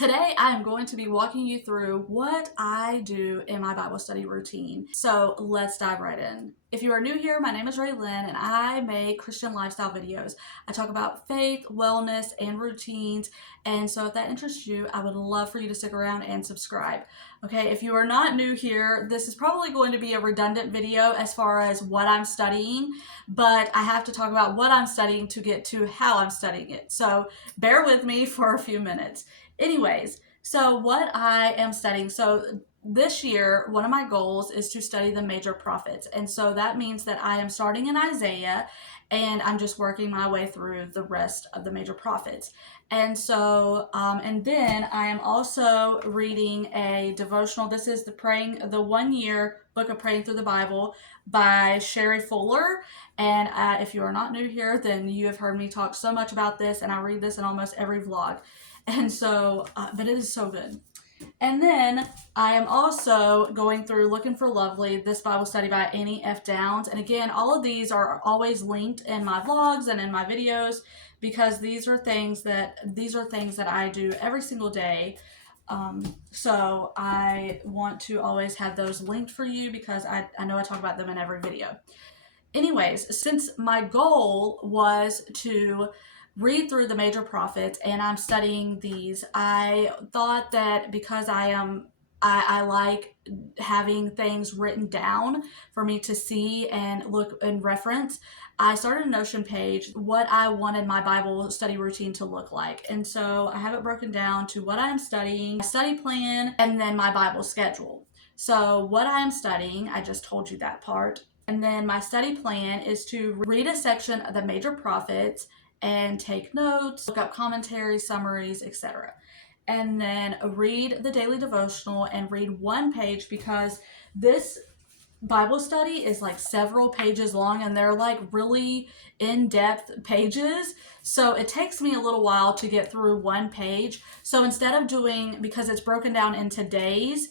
Today I am going to be walking you through what I do in my Bible study routine. So let's dive right in. If you are new here, my name is Raylynn and I make Christian lifestyle videos. I talk about faith, wellness, and routines. And so if that interests you, I would love for you to stick around and subscribe. Okay, if you are not new here, this is probably going to be a redundant video as far as what I'm studying, but I have to talk about what I'm studying to get to how I'm studying it. So bear with me for a few minutes. Anyways, so what I am studying, so this year, one of my goals is to study the major prophets. And so that means that I am starting in Isaiah and I'm just working my way through the rest of the major prophets. And so, and then I am also reading a devotional. This is the 1 year book of Praying Through the Bible by Cheri. And if you are not new here, then you have heard me talk so much about this, and I read this in almost every vlog. And so, but it is so good. And then I am also going through Looking for Lovely, this Bible study by Annie F. Downs. And again, all of these are always linked in my vlogs and in my videos because these are things that I do every single day. So I want to always have those linked for you because I know I talk about them in every video. Anyways, since my goal was to read through the major prophets and I'm studying these, I thought that because I like having things written down for me to see and look and reference, I started a Notion page what I wanted my Bible study routine to look like. And so I have it broken down to what I'm studying, my study plan, and then my Bible schedule. So what I'm studying, I just told you that part. And then my study plan is to read a section of the major prophets and take notes, look up commentaries, summaries, etc. And then read the daily devotional and read one page because this Bible study is like several pages long and they're like really in-depth pages. So it takes me a little while to get through one page. So instead of doing, because it's broken down into days,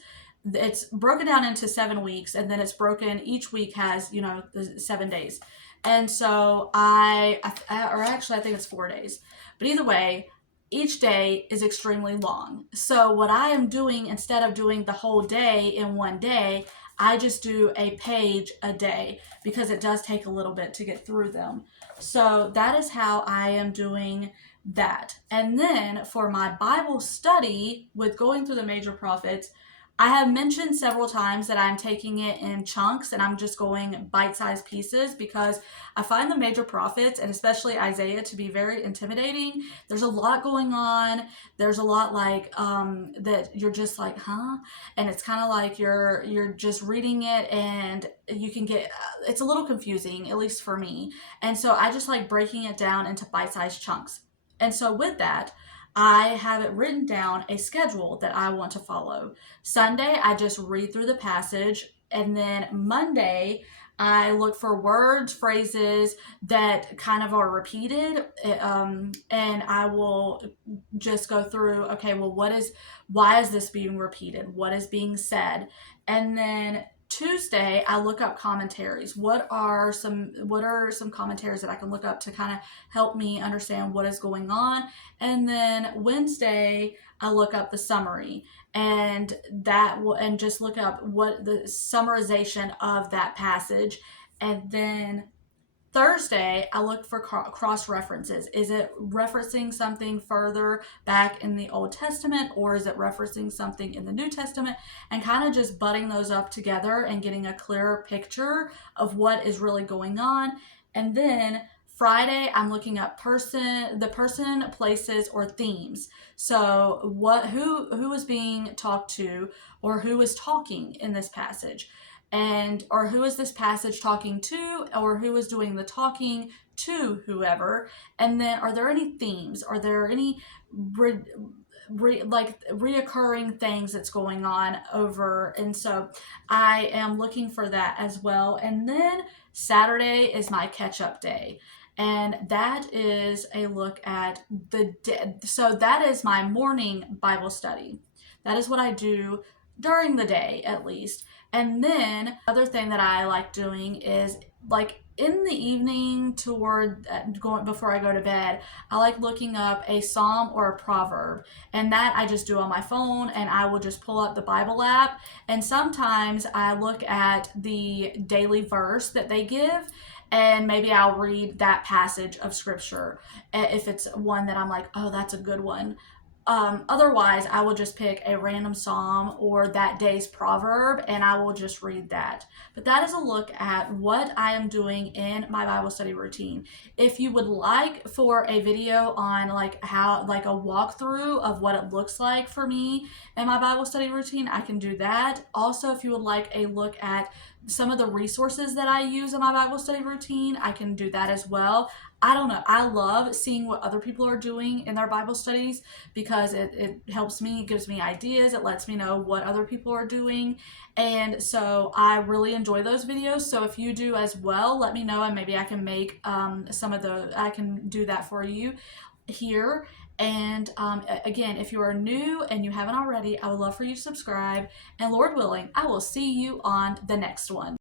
it's broken down into 7 weeks, and then it's broken, each week has, the 7 days. And so I think it's 4 days. But either way, each day is extremely long. So what I am doing, instead of doing the whole day in one day, I just do a page a day because it does take a little bit to get through them. So that is how I am doing that. And then for my Bible study with going through the major prophets, I have mentioned several times that I'm taking it in chunks and I'm just going bite-sized pieces because I find the major prophets and especially Isaiah to be very intimidating. There's a lot going on. There's a lot like that you're just like, huh? And it's kind of like you're just reading it and you can get, it's a little confusing, at least for me. And so I just like breaking it down into bite-sized chunks. And so with that, I have it written down, a schedule that I want to follow. Sunday, I just read through the passage. And then Monday, I look for words, phrases that kind of are repeated. And I will just go through, okay, well, why is this being repeated? What is being said? And then Tuesday, I look up commentaries. What are some commentaries that I can look up to kind of help me understand what is going on? And then Wednesday, I look up the summary and just look up what the summarization of that passage. And then Thursday, I look for cross references. Is it referencing something further back in the Old Testament or is it referencing something in the New Testament? And kind of just butting those up together and getting a clearer picture of what is really going on. And then Friday, I'm looking up the person, places, or themes. So who is being talked to or who is talking in this passage? Or who is this passage talking to, or who is doing the talking to whoever? And then are there any themes? Are there any reoccurring things that's going on over? And so I am looking for that as well. And then Saturday is my catch-up day. And that is a look at so that is my morning Bible study. That is what I do during the day, at least. And then other thing that I like doing is like in the evening toward going before I go to bed, I like looking up a psalm or a proverb, and that I just do on my phone, and I will just pull up the Bible app, and sometimes I look at the daily verse that they give, and maybe I'll read that passage of scripture if it's one that I'm like, oh, that's a good one. Otherwise, I will just pick a random psalm or that day's proverb and I will just read that. But that is a look at what I am doing in my Bible study routine. If you would like for a video on like how, like a walkthrough of what it looks like for me in my Bible study routine, I can do that. Also, if you would like a look at some of the resources that I use in my Bible study routine, I can do that as well. I don't know. I love seeing what other people are doing in their Bible studies because it helps me, it gives me ideas, it lets me know what other people are doing. And so I really enjoy those videos. So if you do as well, let me know and maybe I can make I can do that for you here. And again, if you are new and you haven't already, I would love for you to subscribe. And Lord willing, I will see you on the next one.